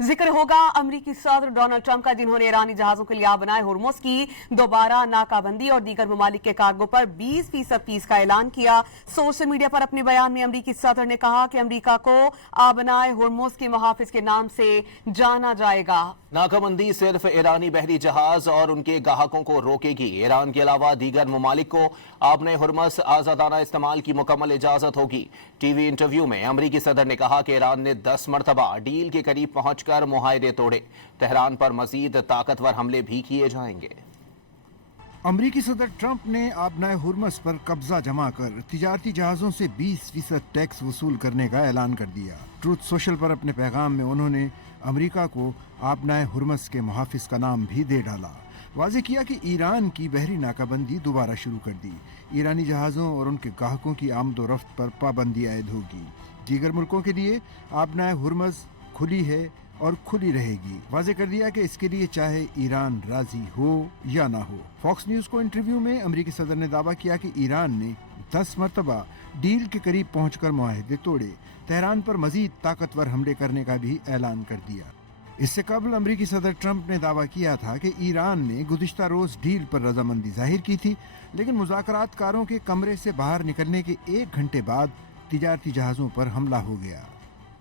जिक्र होगा अमरीकी सदर डोनाल्ड ट्रंप का, जिन्होंने ईरानी जहाजों के लिए बनाए हुर्मुज़ की दोबारा नाकाबंदी और दीगर ममालिक के कार्गो पर 20% फीस का ऐलान किया। सोशल मीडिया पर अपने बयान में अमरीकी सदर ने कहा कि अमरीका को आबनाए हुर्मुज़ के मुहाफिज के नाम से जाना जाएगा। नाकाबंदी सिर्फ ईरानी बहरी जहाज और उनके ग्राहकों को रोकेगी। ईरान के अलावा दीगर ममालिक को आबनाए हुर्मुज़ आज़ादाना इस्तेमाल की मुकम्मल इजाजत होगी। टीवी इंटरव्यू में अमरीकी सदर ने कहा कि ईरान ने 10 मरतबा डील के करीब पहुंचकर मुआहदे तोड़े। तेहरान पर मजीद ताकतवर हमले भी किए जाएंगे। अमरीकी सदर ट्रंप ने आबनाए हुर्मुज़ पर कब्जा जमा कर तिजारती जहाज़ों से 20% टैक्स वसूल करने का ऐलान कर दिया। ट्रूथ सोशल पर अपने पैगाम में उन्होंने अमरीका को आबनाए हुर्मुज़ के मुहाफिज का नाम भी दे डाला। वाज़ेह किया कि ईरान की बहरी नाकाबंदी दोबारा शुरू कर दी। ईरानी जहाज़ों और उनके ग्राहकों की आमदोरफ्त पर पाबंदी आयद होगी। दीगर मुल्कों के लिए आबनाए हुर्मुज़ खुली है और खुली रहेगी। वाज़ेह कर दिया कि इसके लिए चाहे ईरान राजी हो या ना हो। फॉक्स न्यूज़ को इंटरव्यू में अमरीकी सदर ने दावा किया कि ईरान ने 10 मरतबा डील के करीब पहुंचकर मुआहदे तोड़े। तेहरान पर मजीद ताकतवर हमले करने का भी ऐलान कर दिया। इससे कबल अमरीकी सदर ट्रंप ने दावा किया था कि ईरान ने गुज़िश्ता रोज़ डील पर रजामंदी जाहिर की थी, लेकिन मुज़ाकरातकारों के कमरे से बाहर निकलने के 1 घंटे बाद तिजारती जहाज़ों पर हमला हो गया।